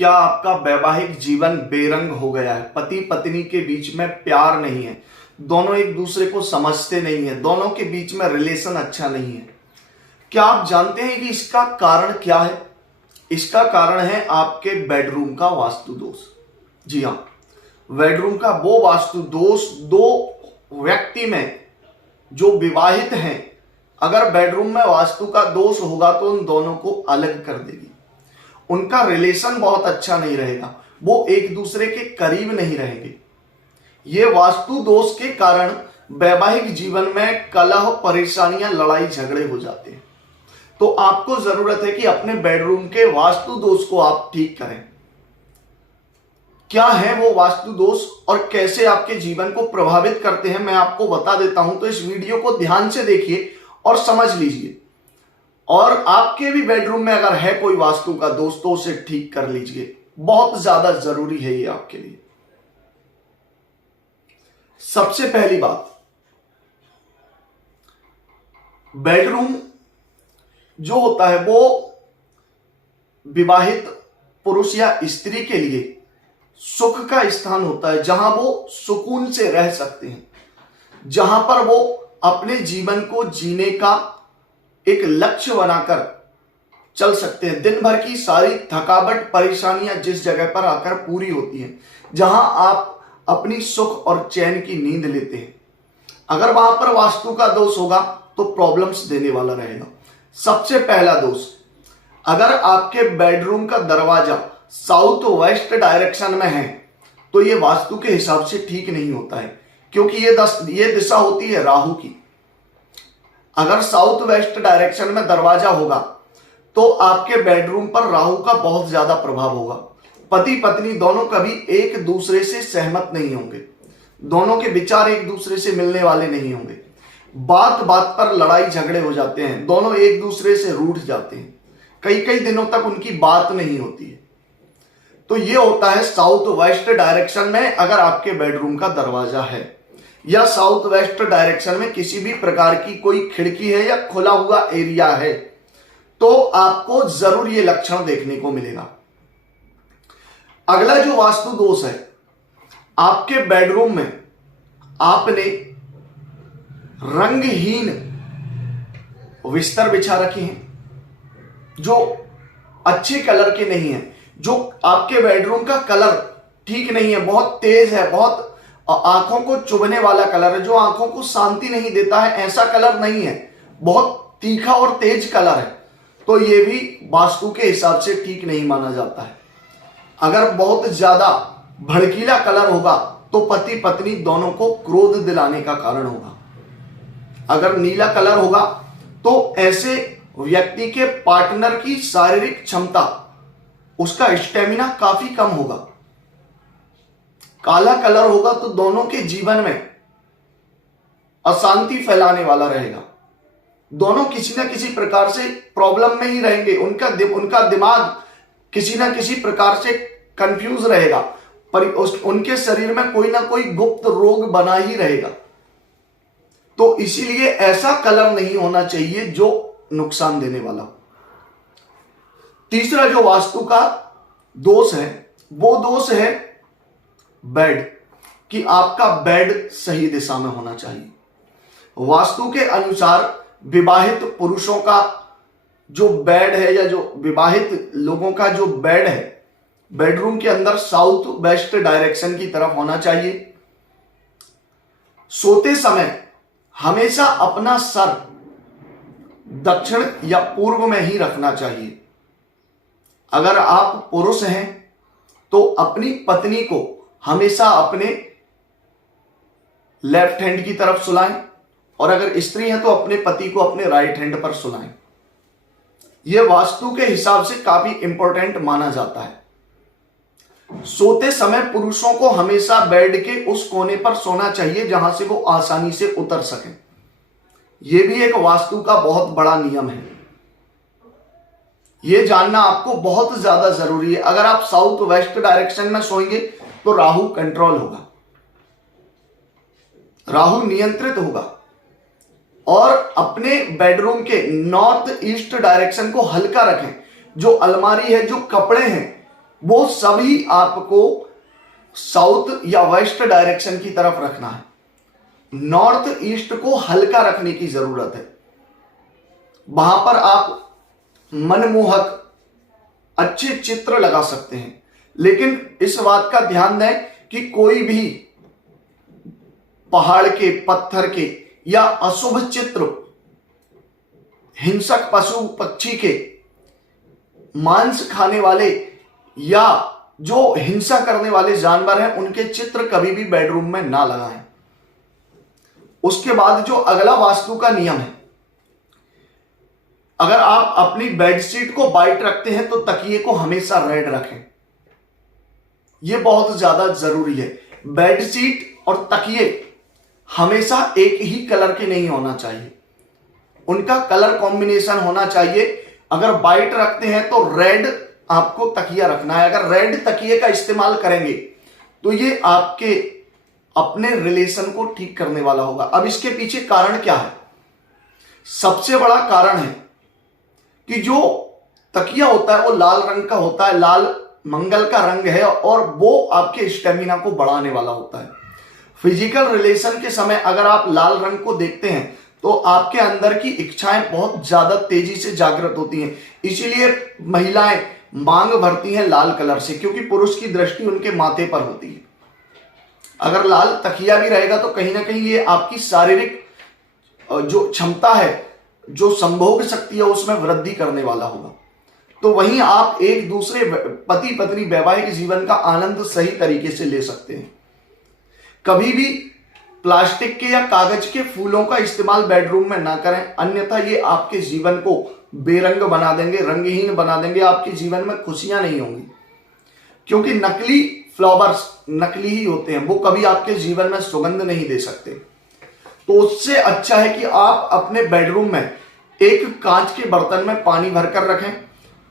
क्या आपका वैवाहिक जीवन बेरंग हो गया है? पति पत्नी के बीच में प्यार नहीं है, दोनों एक दूसरे को समझते नहीं है, दोनों के बीच में रिलेशन अच्छा नहीं है। क्या आप जानते हैं कि इसका कारण क्या है? इसका कारण है आपके बेडरूम का वास्तु दोष। जी हाँ, बेडरूम का वो वास्तु दोष दो व्यक्ति में जो विवाहित हैं, अगर बेडरूम में वास्तु का दोष होगा तो उन दोनों को अलग कर देगी। उनका रिलेशन बहुत अच्छा नहीं रहेगा, वो एक दूसरे के करीब नहीं रहेंगे। ये वास्तु दोष के कारण वैवाहिक जीवन में कलह, परेशानियां, लड़ाई झगड़े हो जाते हैं। तो आपको जरूरत है कि अपने बेडरूम के वास्तु दोष को आप ठीक करें। क्या है वो वास्तु दोष और कैसे आपके जीवन को प्रभावित करते हैं, मैं आपको बता देता हूं। तो इस वीडियो को ध्यान से देखिए और समझ लीजिए। और आपके भी बेडरूम में अगर है कोई वास्तु का दोष तो उसे ठीक कर लीजिए, बहुत ज्यादा जरूरी है ये आपके लिए। सबसे पहली बात, बेडरूम जो होता है वो विवाहित पुरुष या स्त्री के लिए सुख का स्थान होता है, जहां वो सुकून से रह सकते हैं, जहां पर वो अपने जीवन को जीने का एक लक्ष्य बनाकर चल सकते हैं। दिन भर की सारी थकावट, परेशानियां जिस जगह पर आकर पूरी होती हैं, जहां आप अपनी सुख और चैन की नींद लेते हैं। अगर वहां पर वास्तु का दोष होगा तो प्रॉब्लम्स देने वाला रहेगा। सबसे पहला दोष, अगर आपके बेडरूम का दरवाजा साउथ वेस्ट डायरेक्शन में है तो यह वास्तु के हिसाब से ठीक नहीं होता है, क्योंकि ये दिशा होती है राहु की। अगर साउथ वेस्ट डायरेक्शन में दरवाजा होगा तो आपके बेडरूम पर राहु का बहुत ज्यादा प्रभाव होगा। पति पत्नी दोनों कभी एक दूसरे से सहमत नहीं होंगे, दोनों के विचार एक दूसरे से मिलने वाले नहीं होंगे। बात बात पर लड़ाई झगड़े हो जाते हैं, दोनों एक दूसरे से रूठ जाते हैं, कई कई दिनों तक उनकी बात नहीं होती है। तो ये होता है साउथ वेस्ट डायरेक्शन में अगर आपके बेडरूम का दरवाजा है, या साउथ वेस्ट डायरेक्शन में किसी भी प्रकार की कोई खिड़की है या खुला हुआ एरिया है, तो आपको जरूर ये लक्षण देखने को मिलेगा। अगला जो वास्तु दोष है, आपके बेडरूम में आपने रंगहीन बिस्तर बिछा रखे हैं जो अच्छे कलर के नहीं है, जो आपके बेडरूम का कलर ठीक नहीं है, बहुत तेज है, बहुत आंखों को चुभने वाला कलर है, जो आंखों को शांति नहीं देता है, ऐसा कलर नहीं है, बहुत तीखा और तेज कलर है, तो यह भी वास्तु के हिसाब से ठीक नहीं माना जाता है। अगर बहुत ज्यादा भड़कीला कलर होगा तो पति पत्नी दोनों को क्रोध दिलाने का कारण होगा। अगर नीला कलर होगा तो ऐसे व्यक्ति के पार्टनर की शारीरिक क्षमता, उसका स्टेमिना काफी कम होगा। काला कलर होगा तो दोनों के जीवन में अशांति फैलाने वाला रहेगा, दोनों किसी ना किसी प्रकार से प्रॉब्लम में ही रहेंगे, उनका दिमाग किसी ना किसी प्रकार से कंफ्यूज रहेगा, पर उनके शरीर में कोई ना कोई गुप्त रोग बना ही रहेगा। तो इसीलिए ऐसा कलर नहीं होना चाहिए जो नुकसान देने वाला। तीसरा जो वास्तु का दोष है वो दोष है बेड, कि आपका बेड सही दिशा में होना चाहिए। वास्तु के अनुसार विवाहित पुरुषों का जो बेड है, या जो विवाहित लोगों का जो बेड है, बेडरूम के अंदर साउथ वेस्ट डायरेक्शन की तरफ होना चाहिए। सोते समय हमेशा अपना सर दक्षिण या पूर्व में ही रखना चाहिए। अगर आप पुरुष हैं तो अपनी पत्नी को हमेशा अपने लेफ्ट हैंड की तरफ सुलाएं, और अगर स्त्री है तो अपने पति को अपने राइट हैंड पर सुलाएं। यह वास्तु के हिसाब से काफी इंपॉर्टेंट माना जाता है। सोते समय पुरुषों को हमेशा बेड के उस कोने पर सोना चाहिए जहां से वो आसानी से उतर सकें। यह भी एक वास्तु का बहुत बड़ा नियम है, यह जानना आपको बहुत ज्यादा जरूरी है। अगर आप साउथ वेस्ट डायरेक्शन में सोएंगे तो राहु कंट्रोल होगा, राहु नियंत्रित होगा। और अपने बेडरूम के नॉर्थ ईस्ट डायरेक्शन को हल्का रखें। जो अलमारी है, जो कपड़े हैं, वो सभी आपको साउथ या वेस्ट डायरेक्शन की तरफ रखना है। नॉर्थ ईस्ट को हल्का रखने की जरूरत है। वहां पर आप मनमोहक अच्छे चित्र लगा सकते हैं, लेकिन इस बात का ध्यान दें कि कोई भी पहाड़ के, पत्थर के या अशुभ चित्र, हिंसक पशु पक्षी के, मांस खाने वाले या जो हिंसा करने वाले जानवर हैं उनके चित्र कभी भी बेडरूम में ना लगाएं। उसके बाद जो अगला वास्तु का नियम है, अगर आप अपनी बेडशीट को व्हाइट रखते हैं तो तकिए को हमेशा रेड रखें। यह बहुत ज्यादा जरूरी है। बेडशीट और तकिए हमेशा एक ही कलर के नहीं होना चाहिए, उनका कलर कॉम्बिनेशन होना चाहिए। अगर व्हाइट रखते हैं तो रेड आपको तकिया रखना है। अगर रेड तकिए का इस्तेमाल करेंगे तो ये आपके अपने रिलेशन को ठीक करने वाला होगा। अब इसके पीछे कारण क्या है? सबसे बड़ा कारण है कि जो तकिया होता है वो लाल रंग का होता है, लाल मंगल का रंग है और वो आपके स्टेमिना को बढ़ाने वाला होता है। फिजिकल रिलेशन के समय अगर आप लाल रंग को देखते हैं तो आपके अंदर की इच्छाएं बहुत ज्यादा तेजी से जागृत होती हैं। इसीलिए महिलाएं मांग भरती हैं लाल कलर से, क्योंकि पुरुष की दृष्टि उनके माथे पर होती है। अगर लाल तकिया भी रहेगा तो कहीं ना कहीं ये आपकी शारीरिक जो क्षमता है, जो संभोग शक्ति है, उसमें वृद्धि करने वाला होगा। तो वहीं आप एक दूसरे पति पत्नी वैवाहिक जीवन का आनंद सही तरीके से ले सकते हैं। कभी भी प्लास्टिक के या कागज के फूलों का इस्तेमाल बेडरूम में ना करें, अन्यथा ये आपके जीवन को बेरंग बना देंगे, रंगहीन बना देंगे। आपके जीवन में खुशियां नहीं होंगी, क्योंकि नकली फ्लावर्स नकली ही होते हैं, वो कभी आपके जीवन में सुगंध नहीं दे सकते। तो उससे अच्छा है कि आप अपने बेडरूम में एक कांच के बर्तन में पानी भरकर रखें,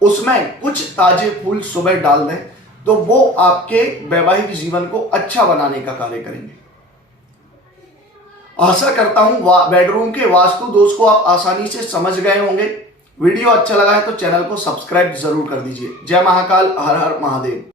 उसमें कुछ ताजे फूल सुबह डाल दें, तो वो आपके वैवाहिक जीवन को अच्छा बनाने का कार्य करेंगे। आशा करता हूं बेडरूम के वास्तु दोष को आप आसानी से समझ गए होंगे। वीडियो अच्छा लगा है तो चैनल को सब्सक्राइब जरूर कर दीजिए। जय महाकाल, हर हर महादेव।